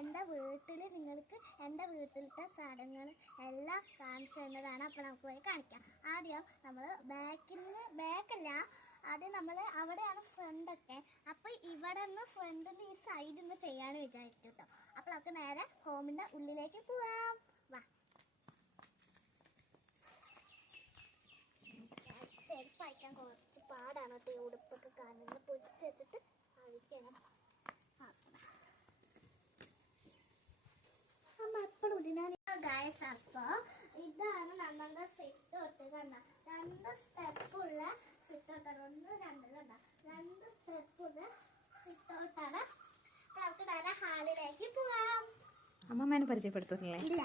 എൻ്റെ വീട്ടിൽ നിങ്ങൾക്ക് എൻ്റെ വീട്ടിലത്തെ സാധനങ്ങൾ എല്ലാം കാണിച്ചു തന്നതാണ്. അപ്പോൾ നമുക്ക് പോയി കാണിക്കാം. ആദ്യം നമ്മൾ ബാക്കല്ല, ആദ്യം നമ്മൾ അവിടെയാണ് ഫ്രണ്ടൊക്കെ. അപ്പോൾ ഇവിടെ നിന്ന് ഫ്രണ്ടിൽ ഈ സൈഡിൽ നിന്ന് ചെയ്യാമെന്ന് വിചാരിച്ചു കേട്ടോ. അപ്പോൾ നമുക്ക് നേരെ ഹോമിൻ്റെ ഉള്ളിലേക്ക് പോവാം. വാ, ചെരുപ്പ് അയക്കാൻ കുറച്ച് പാടാണ് കേട്ടോ. ഈ ഉടുപ്പൊക്കെ കാണുന്നത് പൊടിച്ച് വെച്ചിട്ട് അഴിക്കണം. ഗൈസ്, അപ്പോൾ ഇതാണ് നമ്മളുടെ സിറ്റ് ഔട്ട്. കണ്ട, 2 സ്റ്റെപ്പുള്ള സിറ്റ് ഔട്ടാണ്. 1 2 കണ്ട, 2 സ്റ്റെപ്പുള്ള സിറ്റ് ഔട്ടാണ്. അപ്പോൾ നമുക്ക് നേരെ ഹാളിലേക്ക് പോവാം. അമ്മമ്മേനെ പരിചയപ്പെടുത്തുന്നില്ലേ? ഇല്ല.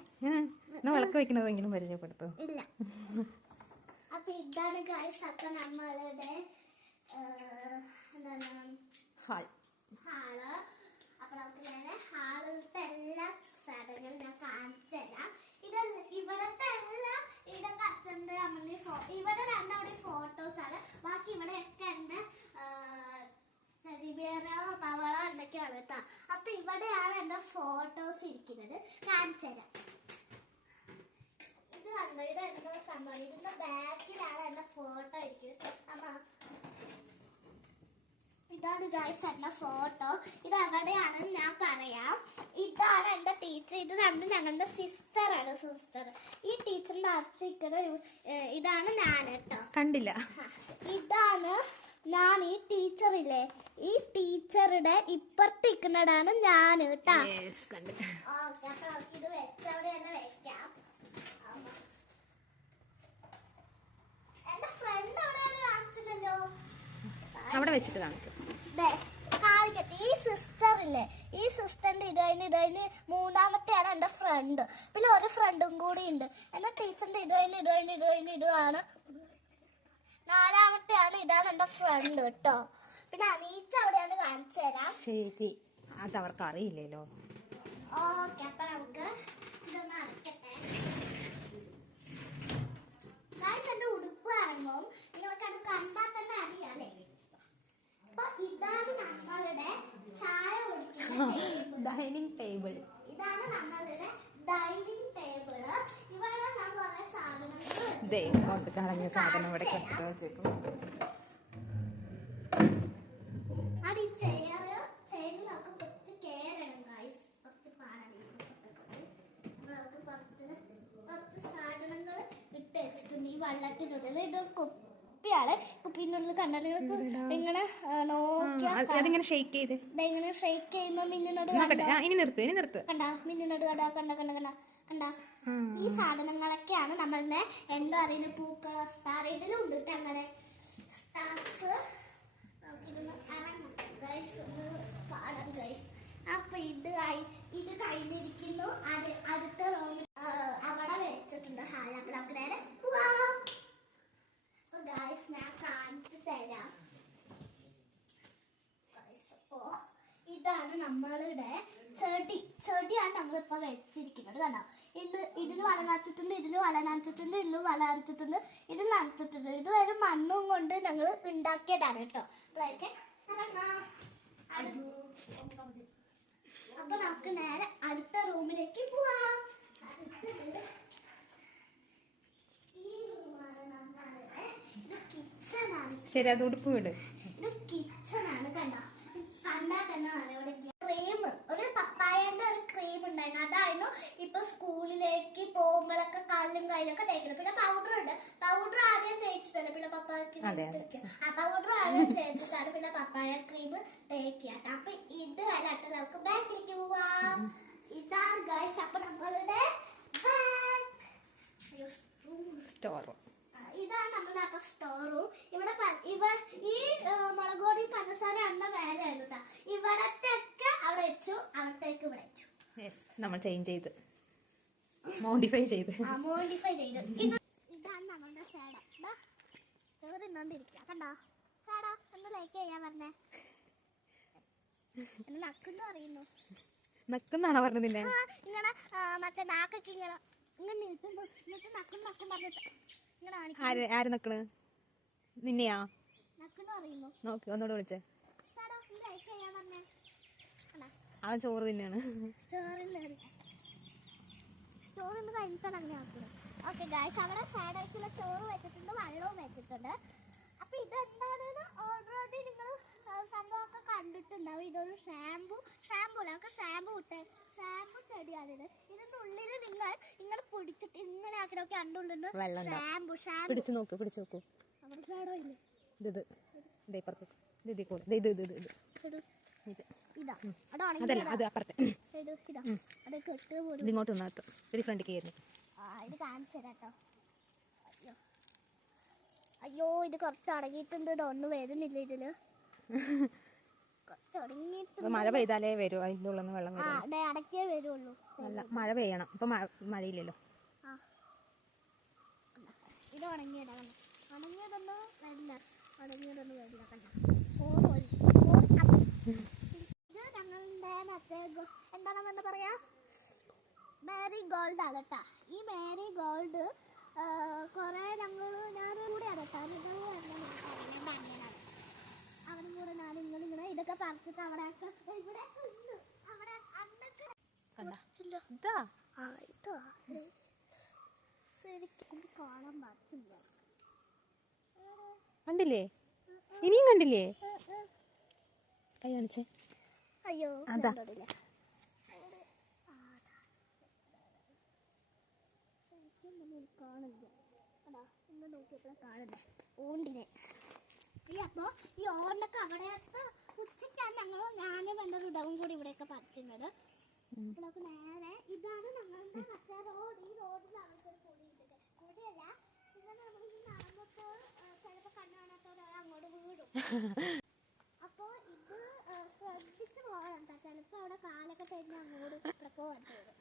വിളക്ക് വെക്കുന്നതെങ്കിലും പരിചയപ്പെടുത്തു. ഇല്ല. അപ്പൊ ഇതാണ് ഗൈസ്, അപ്പൊ നമ്മളുടെ എന്താണ് ഹാള്. അപ്പൊ നമുക്ക് നേരെ ഹാളിലത്തെ എല്ലാ സാധനങ്ങളും ഞാൻ കാണിച്ചു തരാം. ഇവിടത്തെ എല്ലാം ഇവിടെ അച്ഛൻ്റെ അമ്മൻ്റെ ഇവിടെ രണ്ടവിടെ ഫോട്ടോസാണ്. ബാക്കി ഇവിടെയൊക്കെ എൻ്റെ ടെഡിബിയറോ പവളോ എന്തൊക്കെയാണ് കേട്ടോ. അപ്പൊ ഇവിടെയാണ് എൻ്റെ ഫോട്ടോസ് ഇരിക്കുന്നത്. കാണിച്ചു തരാം. ഇത് കണ്ടോ, ഇത് എന്തോ സംഭവം. ഇതിന്റെ ബാക്കിലാണ് എന്റെ ഫോട്ടോ ഇരിക്കുന്നത്. അമ്മ, ഇതാണ് ഗൈസ് എന്റെ ഫോട്ടോ. ഇത് എവിടെയാണെന്ന് ഞാൻ പറയാം. ഇതാണ് എന്റെ ടീച്ചർ. ഇത് രണ്ടും ഞങ്ങളുടെ സിസ്റ്ററാണ്. സിസ്റ്റർ ഈ ടീച്ചറിന്റെ അടുത്തിരിക്കുന്നത്. ഇതാണ് ഞാൻ കേട്ടോ. കണ്ടില്ല. ഇതാണ് ഞാൻ. ഈ ടീച്ചറില്ലേ, ഈ ടീച്ചറുടെ ഇപ്പുറത്തിരിക്കുന്നതാണ് ഞാൻ കേട്ടോ. ഓക്കെ, അപ്പൊ നമുക്ക് ഇത് വെച്ചവിടെ തന്നെ വെക്കാം. എന്റെ ഫ്രണ്ട് അവിടെ കാണിച്ചില്ലല്ലോ. അവിടെ വെച്ചിട്ട് കാണിക്കും. കാണിക്കട്ടെ. ഈ സിസ്റ്റർ ഇല്ലേ, ഈ സിസ്റ്ററിന്റെ ഇതതിന് മൂന്നാമത്തെയാണ് എന്റെ ഫ്രണ്ട്. പിന്നെ ഒരു ഫ്രണ്ടും കൂടി ഉണ്ട്. എന്റെ ടീച്ചറിന്റെ ഇതാണ് നാലാമത്തെയാണ്. ഇതാണ് എന്റെ ഫ്രണ്ട് കേട്ടോ. പിന്നെ അനീച്ച അവിടെയാണ് കാണിച്ചു തരാം. ശരി, അത് അവർക്ക് അറിയില്ലല്ലോ. ഓക്കെ, അപ്പൊ നമുക്ക് ഇതൊന്ന് അടക്കട്ടെ. എന്റെ ഉടുപ്പ് ഇറങ്ങും. നിങ്ങൾക്ക് അത് കണ്ടാൽ തന്നെ അറിയാലേ. അപ്പൊ ഇതാണ് നമ്മളുടെ ചായ കുടിക്കുന്ന ഡൈനിങ് ടേബിൾ. ഇതാണ് നമ്മളുടെ ഡൈനിങ് ടേബിള്. ഇവിടെ ഞാൻ കുറെ സാധനങ്ങൾ കളഞ്ഞ സാധനം ഇവിടെ വെച്ചേക്കും. അത് ഈ ചെയറിലൊക്കെ കുറച്ച് കയറണം ഗൈസ്. കുറച്ച് പാടാണ്. നമുക്ക് കുറച്ച് സാധനങ്ങൾ ഇട്ട് വെച്ചിട്ടുണ്ട് ഈ വെള്ളത്തിനുള്ളിൽ. ഇത് കുപ്പിയാണ്. കുപ്പിനുള്ളിൽ കണ്ടാൽ ഇങ്ങനെ നോക്കിയാൽ ഷെയ്ക്ക് ചെയ്ത് ഇങ്ങനെ ഷെയ്ക്ക് ചെയ്യുമ്പോ മിന്നിനോട് കണ്ടാ, മിന്നിനോട് കണ്ടാ. ഈ സാധനങ്ങളൊക്കെയാണ് നമ്മളുടെ എന്താ പറയുന്നത് പൂക്കള സ്റ്റാർ. ഇതിലും ഉണ്ട് കേട്ടോ അങ്ങനെ സ്റ്റാർസ്. നമുക്കിതൊന്ന് ഇറങ്ങാം ഗൈസ്, ഒന്ന് പാടാം ഗൈസ്. അപ്പൊ ഇത് കഴിഞ്ഞിരിക്കുന്നു. അടുത്ത റൂമിൽ അവിടെ വെച്ചിട്ടുണ്ട് ഹാൾ. അപ്പൊ നമുക്ക് നേരെ പോവാം. അപ്പൊ ഗൈസ് ഞാൻ കാണിച്ചു തരാം. അപ്പോ ഇതാണ് നമ്മളുടെ ചെടിയാണ് നമ്മളിപ്പോ വെച്ചിരിക്കുന്നത്. കണ്ടോ, ഇതിൽ വല നനച്ചിട്ടുണ്ട്, ഇതിൽ വല നനച്ചിട്ടുണ്ട്, ഇതിൽ വല നനച്ചിട്ടുണ്ട്, ഇതിൽ നനച്ചിട്ടുണ്ട്. ഇത് ഒരു മണ്ണും കൊണ്ട് ഞങ്ങൾ ഉണ്ടാക്കിയതാണ് കേട്ടോ. അപ്പൊ നമുക്ക് നേരെ അടുത്ത റൂമിലേക്ക് പോവാം. അടുത്തത് ഈ റൂമാണ് നമ്മളുടെ. ഇത് കിച്ചണാണ്. ശരി, അത് ഉടുപ്പ് വിട്. ഇത് കിച്ചണാണ്. കണ്ടാൽ തന്നെ അറിയാം. ക്രീം, ഒരു പപ്പായന്റെ ഒരു ക്രീം ഉണ്ടായിരുന്നു. അതായിരുന്നു ഇപ്പൊ സ്കൂളിലേക്ക് പോകുമ്പോഴൊക്കെ കാലിലും കയ്യിലൊക്കെ തേക്കണം. പിന്നെ പൗഡർ ഉണ്ട്. പൗഡർ ആദ്യം തേച്ചിട്ടല്ലേ പിന്നെ പപ്പായക്ക് ആ പൗഡർ ആദ്യം തേച്ചിട്ടാണ് പിന്നെ പപ്പായ ക്രീം തേക്കുക. അപ്പൊ ഇത് അല്ലാട്ട് നമുക്ക് ബാക്കിലേക്ക് പോവാം. ഇതാണ് ഗൈസ് അപ്പൊ നമ്മളുടെ സ്റ്റോർ. ഇതാണ് നമ്മളുടെ അപ്പൊ സ്റ്റോർ റൂം. ഇവിടെ ഈ മുളക് പൊടി പഞ്ചസാര എണ്ണ വേലയാണ് കേട്ടോ. ഇവിടത്തെയൊക്കെ അവിടെ വെച്ചു, അവിടത്തേക്ക് ഇവിടെ വെച്ചു. നമ്മൾ ചേഞ്ച് ചെയ്ത് മോഡിഫൈ ചെയ്ത്. ഇതാണ് നമ്മളുടെ സേട. ചോറ് തിന്നോണ്ടിരിക്കുക. കണ്ടോ സേടാ, ഒന്ന് ലൈക്ക് ചെയ്യാൻ പറഞ്ഞേ. എന്നെ നക്കുന്നു അറിയുന്നു. നക്കുന്നാണോ പറഞ്ഞത്? നിന്നെ ഇങ്ങനെ മറ്റേ നാക്കൊക്കെ ഇങ്ങനെ നിൽക്കുന്നു. എന്നിട്ട് നക്കും പറഞ്ഞിട്ട് ആര് നക്കണ്? നിന്നെയാ? നക്കുന്നു അറിയുന്നു. നോക്കി ഒന്നുകൂടെ വിളിച്ചേ. അവൻ ചോറ് തിന്നാണ്. ചോറിന് കഴിഞ്ഞിട്ടാണ് അങ്ങനെ ആക്കുന്നത്. ഓക്കെ ഗായ്സ്, അവിടെ സൈഡ് ആയിട്ടുള്ള ചോറ് വെച്ചിട്ടുണ്ട്, വെള്ളവും വെച്ചിട്ടുണ്ട്. അപ്പൊ ഇതെന്താണെന്ന് ഓൾറെഡി നിങ്ങൾ സംഭവമൊക്കെ കണ്ടിട്ടുണ്ടാവും. ഇതൊരു ഷാമ്പു അല്ല, ഷാമ്പു ചെടിയാണിത്. ഇതിന്റെ ഉള്ളിൽ നിങ്ങൾ ഇങ്ങനെ പിടിച്ചിട്ട് ഇങ്ങനെ ആക്കി നോക്കി അതിൻ്റെ ഉള്ളിൽ നിന്ന് ഷാമ്പു പിടിച്ചു നോക്കൂ. അവിടെ ഷാഡോ ഇല്ലേ? ഇങ്ങോട്ട് നിന്നാത്തും ഇത് ഫ്രണ്ടിൽ കയറുന്നു. ഇത് കാണിച്ചു തരാം കേട്ടോ. അയ്യോ ഇത് കുറച്ച് അടങ്ങിയിട്ടുണ്ട്, ഒന്നും വരുന്നില്ല ഇതില്. കുറച്ച് അടങ്ങിയിട്ടുണ്ട്. മഴ പെയ്താലേ വരൂ, അതിൻ്റെ ഉള്ളിൽ നിന്ന് വെള്ളം വരും. അടക്കേ വരുള്ളൂ. അല്ല, മഴ പെയ്യണം. ഇപ്പൊ മഴയില്ലല്ലോ. ഇത് ഉണങ്ങിയതൊന്നും വരില്ല. കണ്ട ഇത് ഞങ്ങളുടെ മറ്റേ എന്താണെന്ന് പറയാ, മാരി ഗോൾഡ് ആണ് കേട്ടാ. ഈ മാരി ഗോൾഡ് കുറെ ഞാനും കൂടെ അകട്ടാ, അവനും കൂടെ ഞാൻ ഇങ്ങനെ ഇതൊക്കെ പറിച്ചിട്ട് അവിടെ ഇവിടെ അവിടെ അന്നൊക്കെ ശരിക്കും കാണാൻ പറ്റില്ല. കണ്ടില്ലേ? ഇനിയും കണ്ടില്ലേ? കൈ കാണിച്ചേ. അയ്യോ അതാ കാണില്ല. ഇന്ന് നോക്കിയപ്പോഴാണ് കാണുന്നേ ഓണ്ടിനെ. അപ്പോൾ ഈ ഓണ്ടൊക്കെ അവിടെയൊക്കെ ഉച്ചയ്ക്കാണ് ഞാനും എൻ്റെ ഋടവും കൂടി ഇവിടെയൊക്കെ പറ്റുന്നത്. ഇവിടെയൊക്കെ നേരെ ഇതാണ് ഞങ്ങളുടെ മറ്റേ റോഡ്. ഈ റോഡിൽ അവർക്കൊരു കൊടിയല്ല, ഇങ്ങനെ നമ്മൾ നടന്നിട്ട് ചിലപ്പോൾ കണ്ണു കാണാത്തവരെ അങ്ങോട്ട് വീടും. അപ്പോൾ ഇത് ശ്രദ്ധിച്ച് പോകാൻ ചിലപ്പോൾ അവിടെ കാലൊക്കെ തന്നെ അങ്ങോട്ട് ഇപ്പോഴൊക്കെ വന്നത്.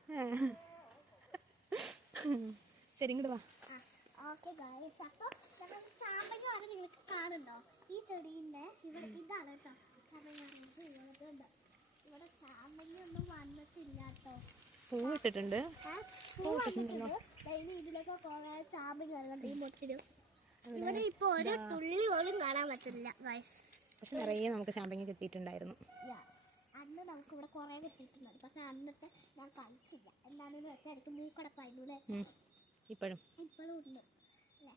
ശരി, ഇങ്ങോട്ട് വാ. ഓക്കെ ഗൈസ്, അപ്പോൾ ഞങ്ങൾ ചാമ്പങ്ങ വരെ നിങ്ങൾക്ക് കാണുന്നുണ്ടോ? ഈ ചെടീൻ്റെ ഇവിടെ ഇതാണ് കേട്ടോ ചാമ്പങ്ങ. ഇങ്ങോട്ടുണ്ട്. ഇവിടെ ചാമ്പങ്ങ ഒന്നും വന്നിട്ടില്ല കേട്ടോ. പൂ ഇട്ടിട്ടുണ്ട്. ഇതിലൊക്കെ കുറെ ചാമ്പങ്ങ വരുന്നുണ്ട് ഈ മൊട്ടിലും. ഇവിടെ ഇപ്പൊ ഒരു തുള്ളി പോലും കാണാൻ പറ്റില്ല ഗൈസ്. പക്ഷെ നിറയെ നമുക്ക് ചാമ്പങ്ങ കിട്ടിയിട്ടുണ്ടായിരുന്നു. അന്ന് നമുക്ക് ഇവിടെ കുറെ കിട്ടിയിട്ടുണ്ട്. പക്ഷെ അന്നത്തെ ഞാൻ കളിച്ചില്ല. എന്താണെന്ന് വെച്ചാൽ എനിക്ക് മൂക്കടപ്പായിരുന്നു. ഇപ്പോഴും ഉണ്ട്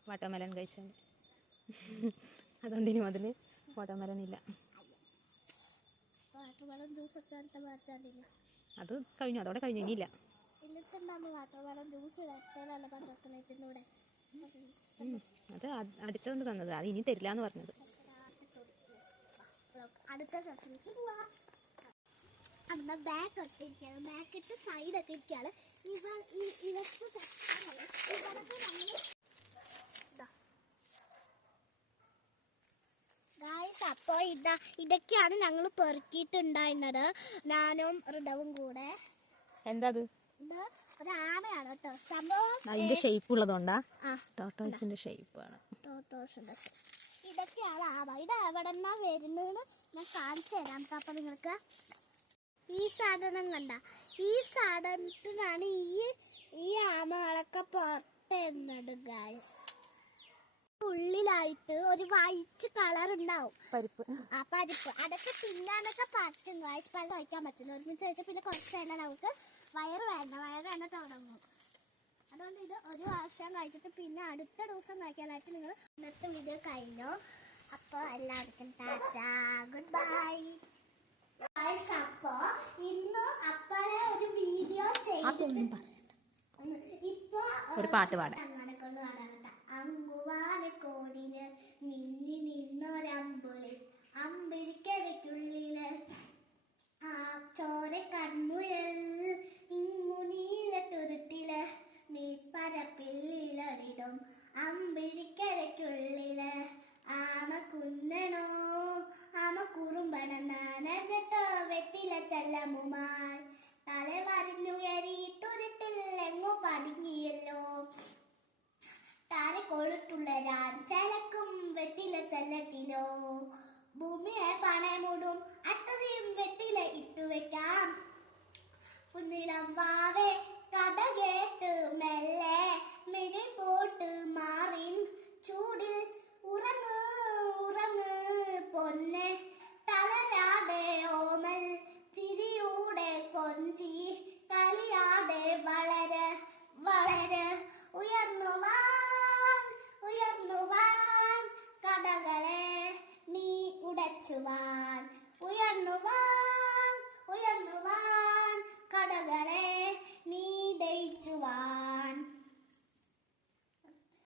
വാട്ടർമെലൺ കഴിച്ചുകൊണ്ട്. അതുകൊണ്ട് ഇനി മുതൽ വാട്ടർമെലൺ ഇല്ല. വാട്ടർമെലൺ ജ്യൂസ് ഒക്കെ മാറ്റാണ്ടില്ല. അത് കഴിഞ്ഞു, അതോടെ കഴിഞ്ഞു, ഇനിയില്ല. വാട്ടർമെലൺ ജ്യൂസ് കൂടെ അത് അടിച്ചതുകൊണ്ട് തന്നത്, അത് ഇനി തരില്ല എന്ന് പറഞ്ഞത്. അടുത്ത സെഷനിലേക്ക് പോവാം. അന്ന് ബാക്ക് ഇട്ടിരിക്കുകയാണ്, ബാക്ക് ഇട്ട് സൈഡൊക്കെ ഇരിക്കുകയാണ്. ഇവർക്ക് അപ്പോൾ ഇതൊക്കെയാണ് ഞങ്ങൾ പെറുക്കിയിട്ടുണ്ടായിരുന്നത്, ഞാനും ഋടവും കൂടെ. എന്താ അത്? ഇത് ഒരു ആനയാണ് കേട്ടോ സംഭവം. അതിന്റെ ഷേപ്പ് ഉള്ളതുകൊണ്ടാ, ടോട്ടോസിന്റെ ഷേപ്പാണ്. ഇതൊക്കെയാണ് ആവ. ഇത് എവിടെ നിന്നാ വരുന്നതെന്ന് ഞാൻ കാണിച്ചു തരാം. അപ്പൊ നിങ്ങൾക്ക് ഈ സാധനം കണ്ട, ഈ സാധനത്തിനാണ് ഈ ആമകളൊക്കെ പുറത്തുന്നത് ഗൈസ്. ഉള്ളിലായിട്ട് ഒരു വൈറ്റ് കളർ ഉണ്ടാവും, പരിപ്പ്. അതൊക്കെ തിന്നാനൊക്കെ പറ്റും ഗൈസ്. പല കഴിക്കാൻ പറ്റില്ല. ഒരുമിച്ച് കഴിച്ചാൽ പിന്നെ കുറച്ച് കഴിഞ്ഞാൽ നമുക്ക് വയറ് വേണ്ട തുടങ്ങും. അതുകൊണ്ട് ഇത് ഒരു വർഷം കഴിച്ചിട്ട് പിന്നെ അടുത്ത ദിവസം കഴിക്കാനായിട്ട് നിങ്ങൾ ഇന്നത്തെ വീഡിയോ കഴിഞ്ഞു. അപ്പോൾ എല്ലാവർക്കും ടാറ്റാ, ഗുഡ് ബൈ. അപ്പോ ഇന്ന് അപ്പഴേ ഒരു വീഡിയോ ചെയ്തിട്ട് ഇപ്പൊ ഒരു പാട്ട് പാടാം. അങ്കുവാനക്കോടില് മിന്നി നിന്നൊരമ്പുളി, അമ്പിരിക്കരയ്ക്കുള്ളില് ആ ചോര കൺമുയൽ, ഇങ്ങു നീല തുരുട്ടില് നീ പരപ്പില്ലൊരിടും, അമ്പിരിക്കരയ്ക്കുള്ളില് ആമ കുന്നണോ ആമ കുറുമ്പണോ വെട്ടില ചെല്ലമുമായി, തല വരഞ്ഞുയരി തുരുട്ടിൽ എങ്ങോ പടുങ്ങിയല്ലോ, താര കൊളുത്തുള്ളരാൻ ചെലക്കും വെട്ടില ചെല്ലട്ടിലോ, ഭൂമിയെ പണമുടും അത്രയും വെട്ടില ഇട്ടുവെക്കാം, കുന്നിളം വാ